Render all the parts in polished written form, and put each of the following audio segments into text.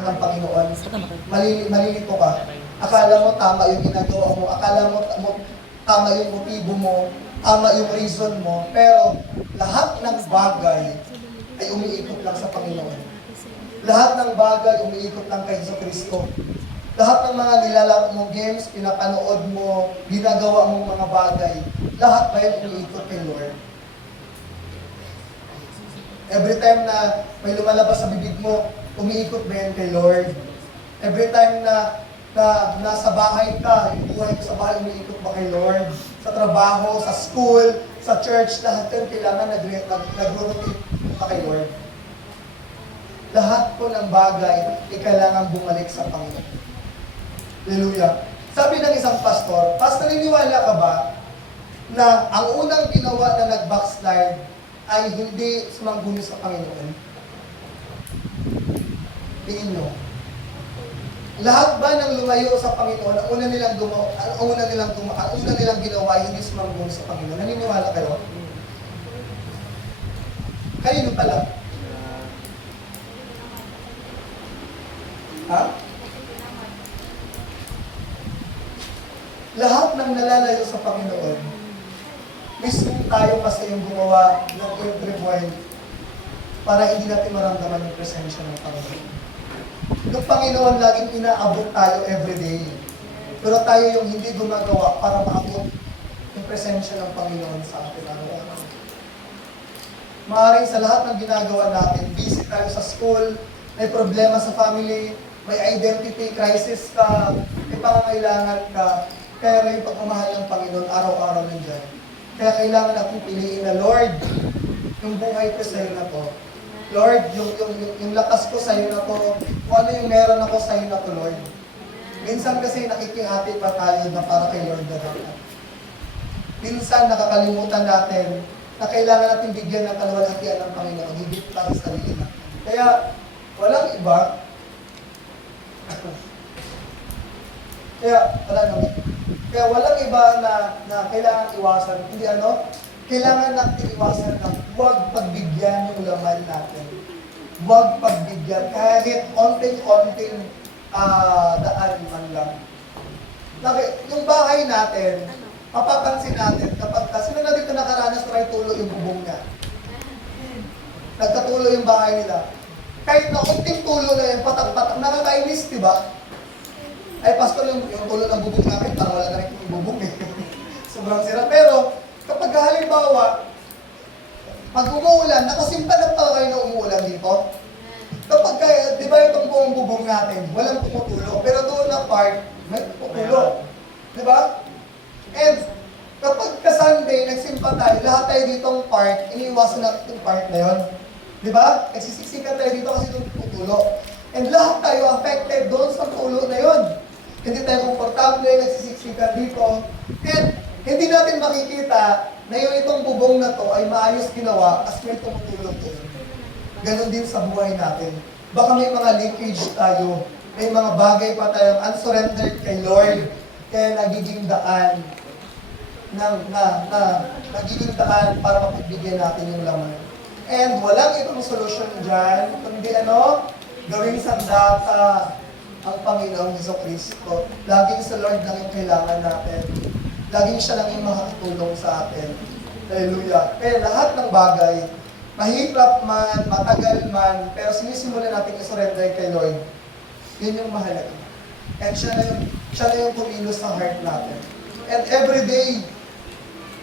ng Panginoon. Malilito ka. Akala mo tama yung ginagawa mo. Akala mo tama yung motibo mo. Tama yung reason mo. Pero lahat ng bagay ay umiikot lang sa Panginoon. Lahat ng bagay umiikot lang kay Jesucristo. Lahat ng mga nilalaro mong games, pinapanood mo, ginagawa mong mga bagay, lahat ba yun umiikot kay Lord? Every time na may lumalabas sa bibig mo, umiikot ba yan kay Lord? Every time na nasa bahay ka, yung buhay ko sa bahay, umiikot ba kay Lord? Sa trabaho, sa school, sa church, lahat yun kailangan nag-rotate pa kay Lord. Lahat po ng bagay ay kailangan bumalik sa Panginoon. Hallelujah. Sabi ng isang pastor, naniniwala ka ba na ang unang ginawa na nag-backslide ay hindi sumangguni sa Panginoon? Tingin nyo. Lahat ba ng lumayo sa Panginoon, ang una nilang ginawa ay hindi sumangguni sa Panginoon? Naniniwala kayo? Kanino pala? Ha? Lahat ng nalalayo sa Panginoon, mismo tayo kasi yung gumawa ng every point para hindi natin maramdaman yung presensya ng Panginoon. Yung Panginoon laging inaabot tayo everyday. Pero tayo yung hindi gumagawa para maabot yung presensya ng Panginoon sa atin araw-araw. Maaaring sa lahat ng ginagawa natin, busy tayo sa school, may problema sa family, may identity crisis ka, may pangangailangan ka, pero yung pagmamahal ng Panginoon, araw-araw nandiyan. Kaya kailangan natin piliin na, Lord, yung buhay ko sa'yo na to. Lord, yung lakas ko sa'yo na to. Kung ano yung meron ako sa'yo na to, Lord. Minsan kasi nakikihati pa tayo na para kay Lord na dapat. Minsan nakakalimutan natin na kailangan natin bigyan ng kaluwalhatian ng Panginoon, hindi para sa sarili na. Kaya, walang iba. Kaya walang iba na kailangan iwasan. Hindi kailangan natin iwasan na huwag pagbigyan yung laman natin. Huwag pagbigyan kahit onting-onting daan man lang. Yung bahay natin, mapapansin natin kapag sino na dito nakaranas na may tulo yung bubong niya? Nagkatulo yung bahay nila. Kahit na onting tulo na yung patak-patak, nakakainis, di ba? Ay, pastor, yung tulo ng bubong namin, parang wala na rin yung bubong eh. Sobrang sira. Pero, kapag halimbawa, pag umuulan, nakasimpa na pa kayo na umuulan dito. Kapag kaya, di ba itong buong bubong natin, walang tumutulo. Pero doon na part, may tumutulo. Di ba? And, kapag ka-Sunday, nagsimpa tayo, lahat tayo ditong part, iniiwasan natin itong part na yun. Di ba? Nagsisiksikan tayo dito kasi itong tumutulo. And lahat tayo affected doon sa tulo na yun. Hindi tayo komportable, nagsisiksikan dito. And hindi natin makikita na yung itong bubong na to ay maayos ginawa as may tumutulong doon. Ganon din sa buhay natin. Baka may mga leakage tayo, may mga bagay pa tayong unsurrendered kay Lord, kaya nagiging daan nagiging daan para mapagbigyan natin yung laman. And walang ibang solusyon dyan, kundi gawing sandata ang Panginoong Jesucristo. Laging sa Lord lang yung kailangan natin. Laging siya lang yung makakatulong sa atin. Hallelujah. Kaya lahat ng bagay, mahirap man, matagal man, pero sinisimulan natin i-surrender kay Lord. Yun yung mahalaga. And siya na yung kumilos sa heart natin. And every day,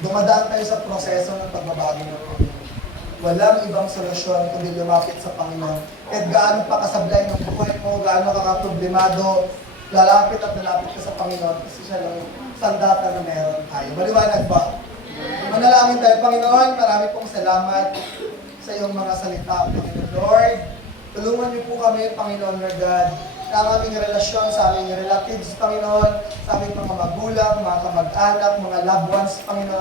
dumadaan tayo sa proseso ng pagbabago ng Panginoon. Walang ibang solusyon kundi lumapit sa Panginoon. At gaano pa kasablay ng buhay mo, gaano ka kaproblemado, lalapit at lalapit ka sa Panginoon kasi siya lang yung sandata na meron tayo. Maliwanag ba? Manalangin tayo, Panginoon, marami pong salamat sa iyong mga salita, Panginoon Lord. Tulungan niyo po kami, Panginoon Lord God, na ang aming relasyon sa aming relatives, Panginoon, sa aming mga magulang, mga kamag-anak, mga loved ones, Panginoon.